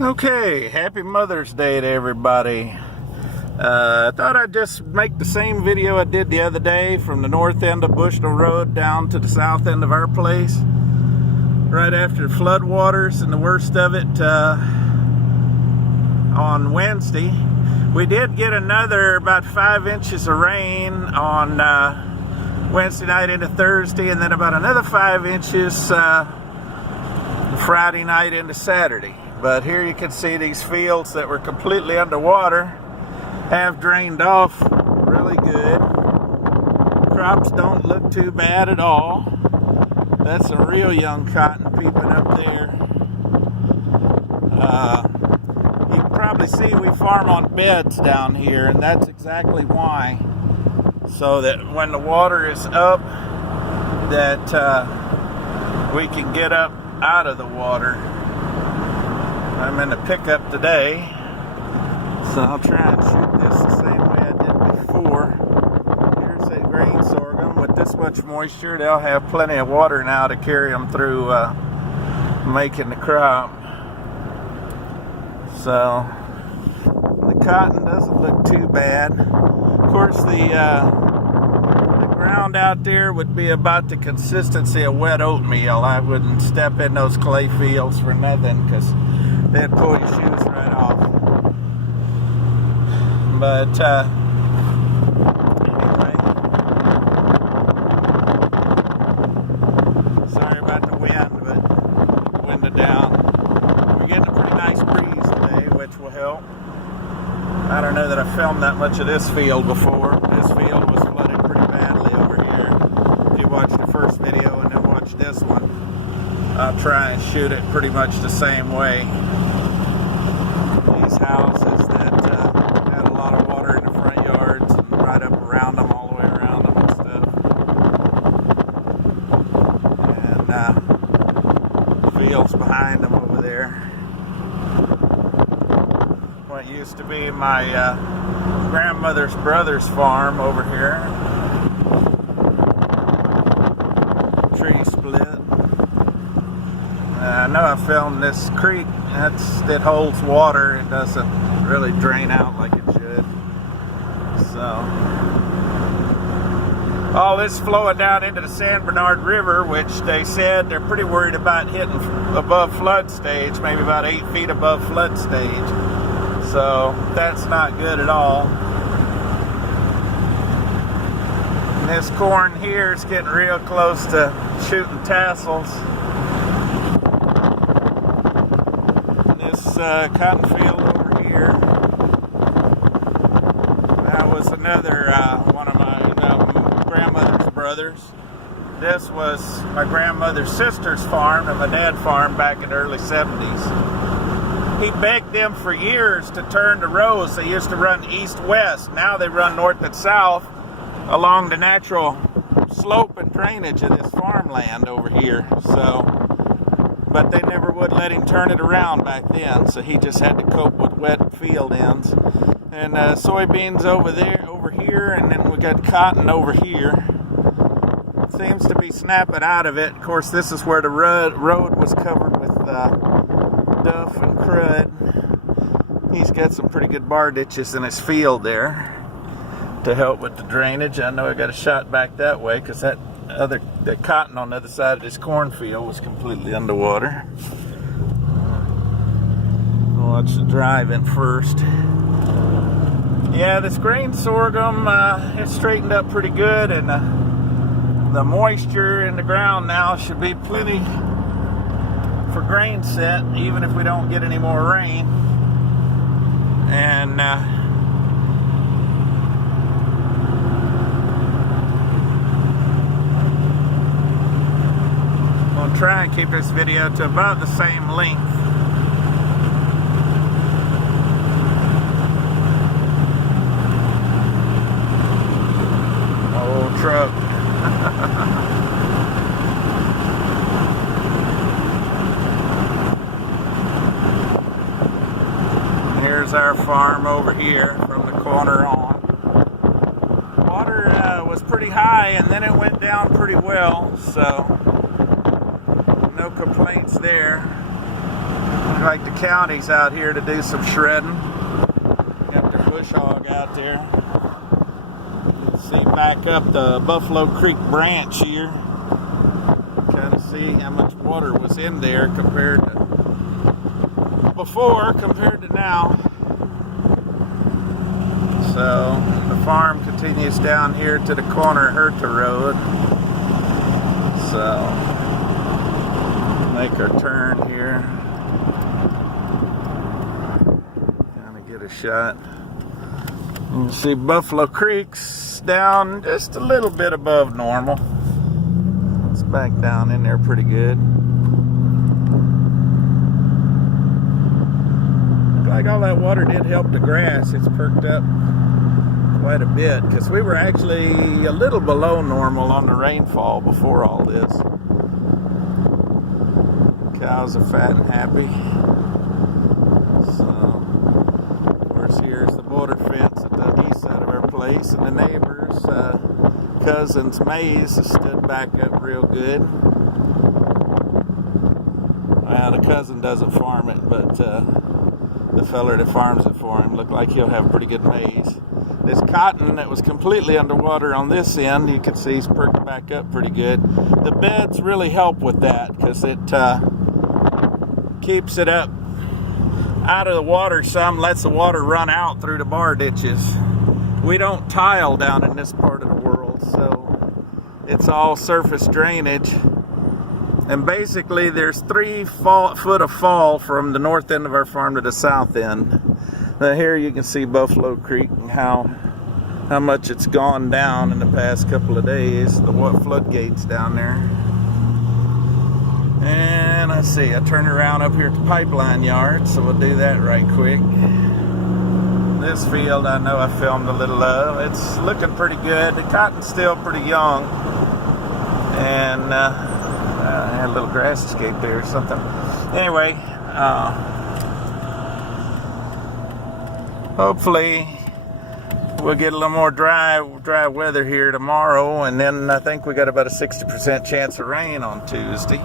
Okay, happy Mother's Day to everybody. I thought I'd just make the same video I did the other day from the north end of Bushnell Road down to the south end of our place. Right after flood waters and the worst of it on Wednesday. We did get another about 5 inches of rain on Wednesday night into Thursday, and then about another 5 inches Friday night into Saturday. But here you can see these fields that were completely underwater have drained off really good. Crops don't look too bad at all. That's some real young cotton peeping up there. You can probably see we farm on beds down here, and that's exactly why. So that when the water is up, that we can get up out of the water. I'm in the pickup today, so I'll try and shoot this the same way I did before. Here's a grain sorghum. With this much moisture, they'll have plenty of water now to carry them through making the crop. So the cotton doesn't look too bad. Of course, the ground out there would be about the consistency of wet oatmeal. I wouldn't step in those clay fields for nothing, because they'd pull your shoes right off. But anyway, sorry about the wind, but winded down. We're getting a pretty nice breeze today, which will help. I don't know that I filmed that much of this field before. This field was flooded pretty badly over here. If you watch the first video and then watch this one, I'll try and shoot it pretty much the same way. These houses that had a lot of water in the front yards and right up around them, all the way around them and stuff. And fields behind them over there. What used to be my grandmother's brother's farm over here. Tree split. I know I filmed this creek. It holds water. It doesn't really drain out like it should. So all this flowing down into the San Bernard River, which they said they're pretty worried about hitting above flood stage, maybe about 8 feet above flood stage. So that's not good at all. And this corn here is getting real close to shooting tassels. Cotton field over here. That was another one of my grandmother's brothers. This was my grandmother's sister's farm and my dad farmed back in the early 70s. He begged them for years to turn the rows. They used to run east-west. Now they run north and south along the natural slope and drainage of this farmland over here. But they never would let him turn it around back then, so he just had to cope with wet field ends. And soybeans over here, and then we got cotton over here. Seems to be snapping out of it. Of course, this is where the road was covered with duff and crud. He's got some pretty good bar ditches in his field there to help with the drainage. I know I got a shot back that way, because the cotton on the other side of this cornfield was completely underwater. Watch the drive-in first. Yeah, this grain sorghum, it's straightened up pretty good, and the moisture in the ground now should be plenty for grain set, even if we don't get any more rain. And I'll try and keep this video to about the same length. Old truck. Here's our farm over here from the corner on. Water was pretty high, and then it went down pretty well, so no complaints there. like the county's out here to do some shredding. Got their bush hog out there. You can see back up the Buffalo Creek branch here. Kind of see how much water was in there compared to before, compared to now. So the farm continues down here to the corner of Herta Road. So make our turn here. Kind of get a shot. You can see Buffalo Creek's down just a little bit above normal. It's back down in there pretty good. Looks like all that water did help the grass. It's perked up quite a bit because we were actually a little below normal on the rainfall before all this. Cows are fat and happy. So, of course, here's the border fence at the east side of our place, and the neighbor's cousin's maize has stood back up real good. Well, the cousin doesn't farm it, but the feller that farms it for him looked like he'll have pretty good maize. This cotton that was completely underwater on this end, you can see, is perked back up pretty good. The beds really help with that because it keeps it up out of the water some, lets the water run out through the bar ditches. We don't tile down in this part of the world, so it's all surface drainage. And basically there's 3 foot of fall from the north end of our farm to the south end. Now here you can see Buffalo Creek and how much it's gone down in the past couple of days. The floodgates down there. And let's see, I turned around up here at the pipeline yard, so we'll do that right quick. This field I know I filmed a little of. It's looking pretty good. The cotton's still pretty young. And I had a little grass escape there or something. Anyway, hopefully we'll get a little more dry weather here tomorrow, and then I think we got about a 60% chance of rain on Tuesday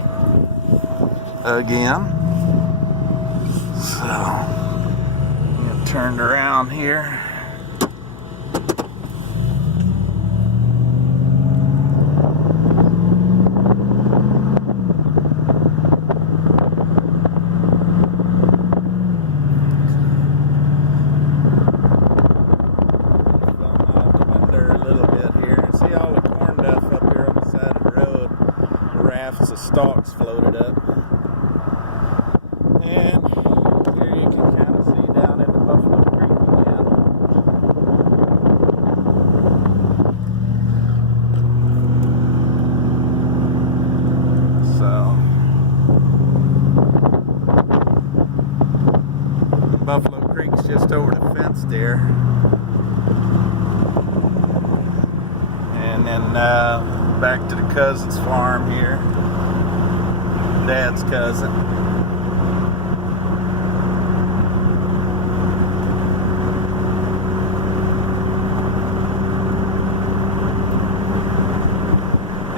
again. So get turned around here. Rafts of stalks floated up, and here you can kind of see down in the Buffalo Creek again. So Buffalo Creek's just over the fence there, and then back to the cousin's farm here. Dad's cousin.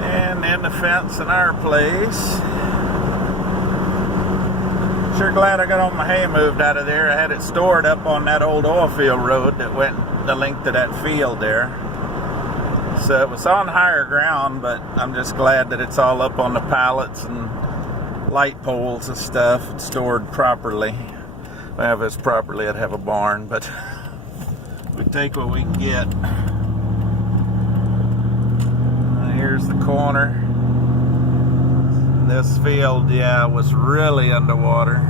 And then the fence in our place. Sure glad I got all my hay moved out of there. I had it stored up on that old oil field road that went the length of that field there. So it was on higher ground, but I'm just glad that it's all up on the pallets and light poles and stuff. It's stored properly. Well, if it's properly, I'd have a barn, but we take what we can get. Here's the corner. This field, yeah, was really underwater.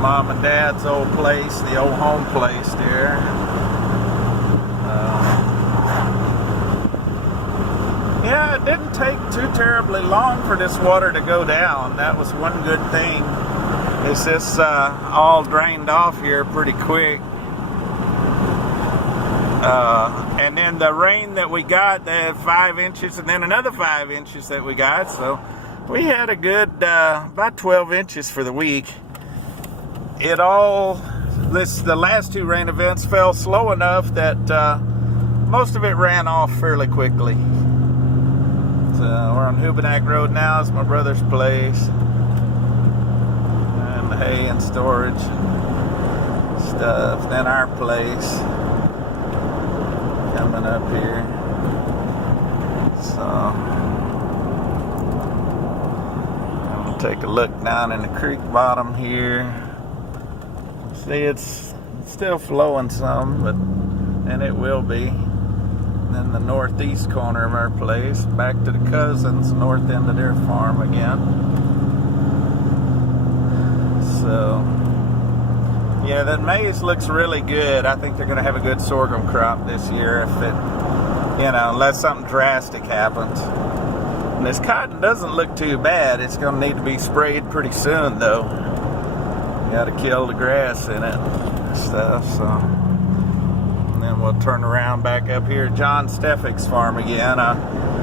Mom and Dad's old place, the old home place there. Yeah, it didn't take too terribly long for this water to go down. That was one good thing. It's just all drained off here pretty quick. And then the rain that we got, they had 5 inches, and then another 5 inches that we got. So we had a good about 12 inches for the week. It all the last two rain events fell slow enough that most of it ran off fairly quickly. So we're on Hubenack Road now. It's my brother's place. And the hay and storage stuff. Then our place coming up here. So I'm gonna take a look down in the creek bottom here. See, it's still flowing some, and it will be. And then the northeast corner of our place, back to the cousins, north end of their farm again. So, yeah, that maize looks really good. I think they're going to have a good sorghum crop this year if it, unless something drastic happens. And this cotton doesn't look too bad. It's going to need to be sprayed pretty soon, though. Got to kill the grass in it and stuff, so. And then we'll turn around back up here at John Steffick's farm again. I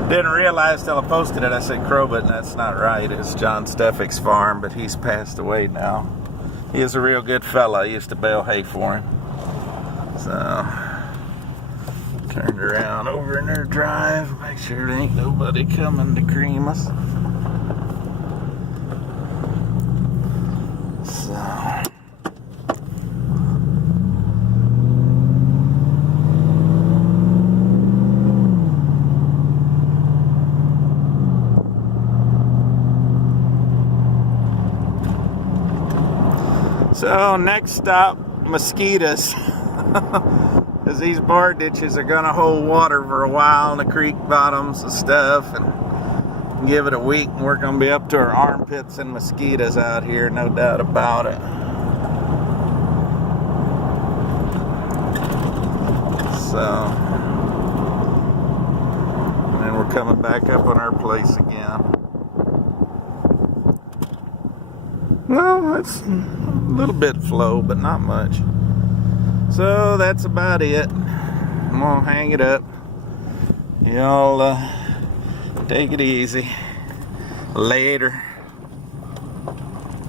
didn't realize till I posted it, I said Crowbit, and that's not right. It's John Steffick's farm, but he's passed away now. He is a real good fella. I used to bale hay for him. So, turned around over in their drive, make sure there ain't nobody coming to cream us. So next stop, mosquitoes. Because these bar ditches are going to hold water for a while in the creek bottoms and stuff. And give it a week and we're going to be up to our armpits in mosquitoes out here, no doubt about it. So, and then we're coming back up on our place again. No, it's a little bit flow, but not much. So that's about it. I'm gonna hang it up. Y'all take it easy. Later.